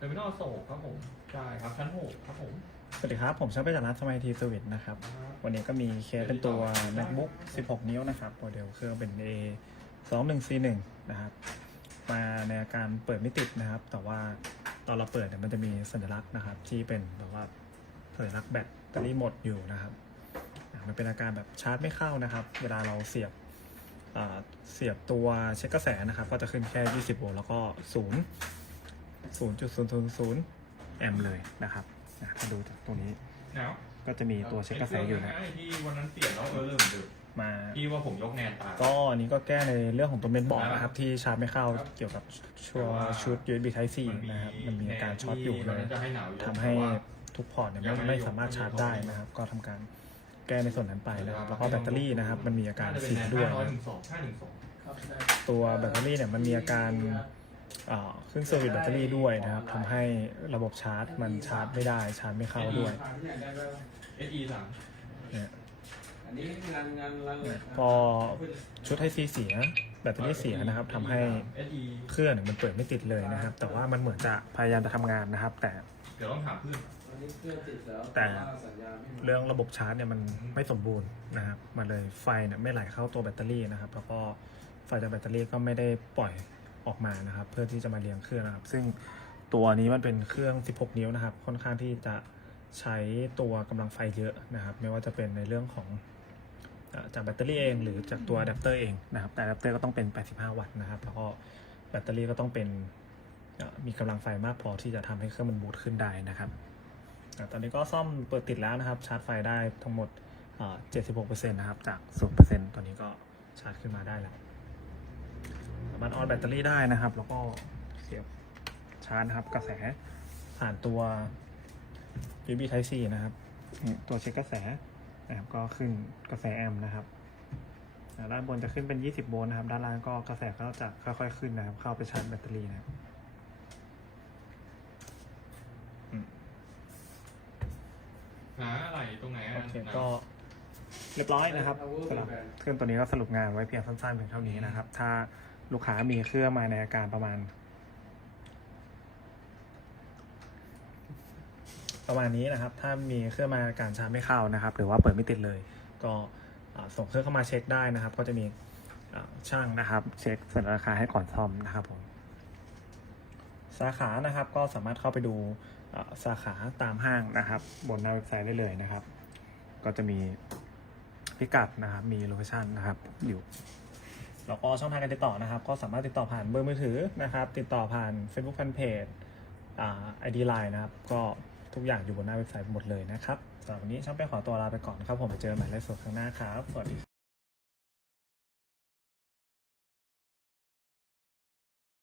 เทอร์มินอลโศกครับผมใช่ครับชั้นหกครับผมสวัสดีครับ ผมช่างไปจากร้านสมัยทีสวิตนะครับ วันนี้ก็มีเคสเป็นตัว MacBook 16 นิ้วนะครับโมเดลเครื่องเป็น A 2 1 C 1นะครับ มาในอาการเปิดไม่ติดนะครับ แต่ว่าตอนเราเปิดเนี่ยมันจะมีสัญลักษณ์นะครับ ที่เป็นแบบว่าสัญลักษณ์แบตเตอรี่หมดอยู่นะครับอะมันเป็นอาการแบบชาร์จไม่เข้านะครับ เวลาเราเสียบอ่าเสียบตัวเช็คกระแสนะครับ ก็จะขึ้นแค่ 20 โวลต์แล้วก็ 0 0.000แอมป์เลยนะครับอะถ้าดูจากตรงนี้แล้วก็จะมีตัวเช็คกระแสอยู่นะไอ้ที่วันนั้นเปลี่ยนแล้วเออเริ่มดึกมาที่ว่าผมยกแนนตายก็อันนี้ก็แก้ในเรื่องของตัวเมนบอร์ดนะครับ ที่ชาร์จไม่เข้าครับเกี่ยวกับชัวชุด USB Type C นะครับ มันมีอาการช็อตอยู่เลเลยยจะให้หนาวอยู่ทำให้แต่ว่าทุกพอร์ตเนี่ยยังไม่ไม่ไม่ยกสามารถชาร์จไม่ยกได้นะครับ ก็ทำการแก้ในส่วนนั้นไปนะครับแล้วก็ไม่ยกแบตเตอรี่นะครับ มันมีอาการน่จะเป็นเสียแนนด้วยห้าร้อยนะถึงสองห้าหนึ่งสองตัวแบตเตอรี่เนี่ยมันมีอาการ อ่าขึ้นเซอร์วิสแบตเตอรี่ด้วยนะครับทำให้ระบบชาร์จมันชาร์จไม่ได้ชาร์จไม่เข้าด้วยเอสอีสามเนี่ยอันนี้งานงานร้านพอชุดไทซีเสียแบตเตอรี่เสียนะครับทำให้เอสอีเครื่องเนี่ยมันเปิดไม่ติดเลยนะครับ แต่ว่ามันเหมือนจะพยายามจะทำงานนะครับ แต่เดี๋ยวต้องถามเพื่อนอันนี้เครื่องติดแล้วแต่ว่าสัญญาณไม่มาเรื่องระบบชาร์จเนี่ยมันไม่สมบูรณ์นะครับมันเลยไฟเนี่ยไม่ไหลเข้าตัวแบตเตอรี่นะครับ แล้วก็ไฟจากแบตเตอรี่ก็ไม่ได้ปล่อย ออกมานะครับ เพื่อที่จะมาเลี้ยงเครื่องนะครับ ซึ่งตัวนี้มันเป็นเครื่อง 16 นิ้วนะครับ ค่อนข้างที่จะใช้ตัวกำลังไฟเยอะนะครับ ไม่ว่าจะเป็นในเรื่องของจากแบตเตอรี่เองหรือจากตัวอะแดปเตอร์เองนะครับ แต่อะแดปเตอร์ก็ต้องเป็น 85 วัตต์นะครับแล้วก็แบตเตอรี่ก็ต้องเป็นมีกำลังไฟมากพอที่จะทำให้เครื่องมันบูตขึ้นได้นะครับตอนนี้ก็ซ่อมเปิดติดแล้วนะครับ ชาร์จไฟได้ทั้งหมดอ่า76%นะครับ จาก 0%ตอนนี้ก็ชาร์จขึ้นมาได้แล้วามารถออนแบตเตอรี่ได้นะครับ แล้วก็เสียบชาร์จนะครับ กระแสผ่านตัว USB Type C นะครับนี่ตัวเช็คกระแสนะครับ ก็ขึ้นกระแสแอมป์นะครับอ่าด้านบนจะขึ้นเป็น 20 โวลต์นะครับ ด้านล่างก็กระแสก็จะค่อยๆ ขึ้นนะครับ เข้าไปชาร์จแบตเตอรี่นะครับหาอะไรตรงไหนอะโอเคก็เรียบร้อยนะครับสำหรับเครื่องตัวนี้ก็สรุปงานไว้เพียงสั้นๆเพียงเท่านี้นะครับ ถ้า ลูกค้ามีเครื่องมาในอาการประมาณ ประมาณนี้นะครับ ถ้ามีเครื่องมาอาการชาร์จไม่เข้านะครับ หรือว่าเปิดไม่ติดเลย ก็ส่งเครื่องเข้ามาเช็คได้นะครับ ก็จะมีช่างนะครับ เช็คเสนอราคาให้ก่อนซ่อมนะครับผมสาขานะครับก็สามารถเข้าไปดูสาขาตามห้างนะครับ บนหน้าเว็บไซต์ได้เลยนะครับ ก็จะมีพิกัดนะครับ มีโลเคชันนะครับอยู่ แล้วก็ช่องทางการติดต่อนะครับ ก็สามารถติดต่อผ่านเบอร์มือถือนะครับ ติดต่อผ่าน Facebook Fanpage อ่า ID Line นะครับ ก็ทุกอย่างอยู่บนหน้าเว็บไซต์หมดเลยนะครับสำหรับวันนี้ช่างไปขอตัวลาไปก่อนครับ ผมไปเจอกันใหม่ในส่วนข้างหน้าครับ สวัสดี